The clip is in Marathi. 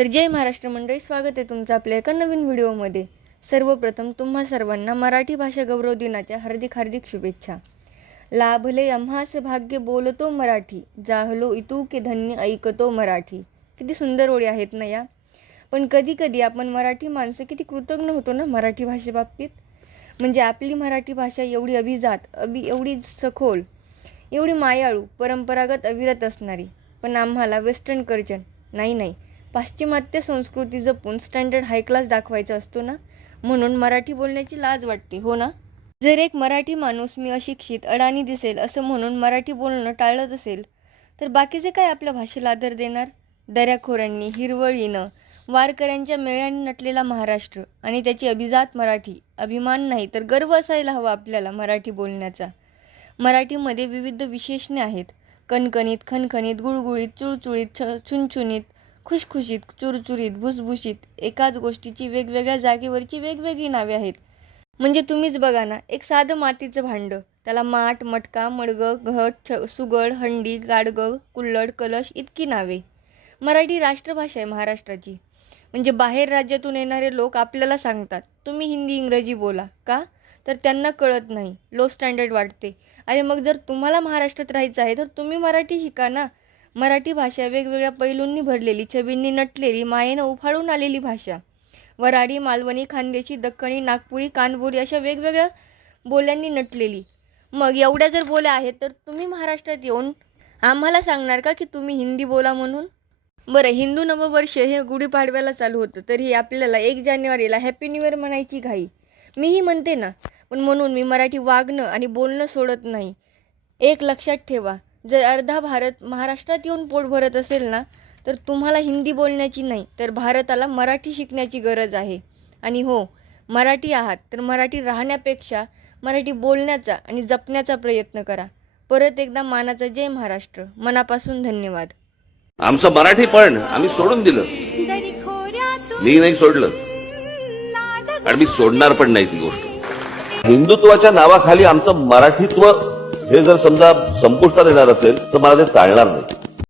तर जय महाराष्ट्र मंडळी, स्वागत आहे तुमचं आपल्या एका नवीन व्हिडिओमध्ये। सर्वप्रथम तुम्हा सर्वांना मराठी भाषा गौरव दिनाच्या हार्दिक हार्दिक शुभेच्छा। लाभले आम्हास भाग्य बोलतो मराठी, जाहलो इतुके धन्य ऐकतो मराठी। किती सुंदर ओळी आहेत ना या। पण कधी कधी आपण मराठी माणसं किती कृतज्ञ होतो ना मराठी भाषेबाबतीत। म्हणजे आपली मराठी भाषा एवढी अभिजात, एवढी सखोल, एवढी मायाळू, परंपरागत, अविरत असणारी। पण आम्हाला वेस्टर्न कल्चर नाही पाश्चिमात्य संस्कृती जपून स्टँडर्ड हाय क्लास दाखवायचा असतो ना, म्हणून मराठी बोलण्याची लाज वाटते, हो ना। जर एक मराठी माणूस मी अशिक्षित, अडाणी दिसेल असं म्हणून मराठी बोलणं टाळत असेल, तर बाकीचे काय आपल्या भाषेला आदर देणार। दऱ्याखोऱ्यांनी, हिरवळीनं, वारकऱ्यांच्या मेळ्याने नटलेला महाराष्ट्र आणि त्याची अभिजात मराठी, अभिमान नाही तर गर्व असायला हवा आपल्याला मराठी बोलण्याचा। मराठीमध्ये विविध विशेषणे आहेत। कणकणीत, खणखणीत, गुळगुळीत, चुळचुळीत, चुणचुणीत, खुशखुशीत, चुरचुरीत, भुसभुशीत, एकाच गोष्टीची वेगवेगळ्या जागेवरची वेगवेगळी नावे आहेत। म्हणजे तुम्हीच बघा ना, एक साधं मातीचं भांड, त्याला माठ, मटका, मडगं, घट, सुगड, हंडी, गाडगं, कुल्हड, कलश इतकी नावे। मराठी राष्ट्रभाषा आहे महाराष्ट्राची। म्हणजे बाहेर राज्यातून येणारे लोक आपल्याला सांगतात तुम्ही हिंदी इंग्रजी बोला का, तर त्यांना कळत नाही, लो स्टँडर्ड वाटते। अरे मग जर तुम्हाला महाराष्ट्रात राहायचं आहे तर तुम्ही मराठी शिका ना। मराठी भाषा वेगवेगळ्या पैलूंनी भरलेली, छबींनी नटलेली, मायेनं उफाळून आलेली भाषा। वराडी, मालवणी, खानदेशी, दख्खनी, नागपुरी, कानपुरी अशा वेगवेगळ्या बोल्यांनी नटलेली। मग एवढ्या जर बोल्या आहेत तर तुम्ही महाराष्ट्रात येऊन आम्हाला सांगणार का की तुम्ही हिंदी बोला म्हणून। बरं, हिंदू नववर्ष हे गुढीपाडव्याला चालू होतं, तरी आपल्याला 1 जानेवारीला हॅपी न्यू इयर म्हणायची घाई। मीही म्हणते ना, पण म्हणून मी मराठी वागणं आणि बोलणं सोडत नाही। एक लक्षात ठेवा, जर अर्धा भारत महाराष्ट्रात येऊन पोट भरत असेल ना, तर तुम्हाला हिंदी बोलण्याची नाही तर भारताला मराठी शिकण्याची गरज आहे। आणि हो, मराठी आहात तर मराठी राहण्यापेक्षा मराठी बोलण्याचा आणि जपण्याचा प्रयत्न करा। परत एकदा मानाचा जय महाराष्ट्र, मनापासून धन्यवाद। आमचं मराठी पण आम्ही सोडून दिलं, मी नाही सोडलं आणि मी सोडणार पण नाही ती गोष्ट। हिंदुत्वाच्या नावाखाली आमचं मराठीत्व हे जर समजा संपुष्टात येणार असेल तर मला ते चालणार नाही।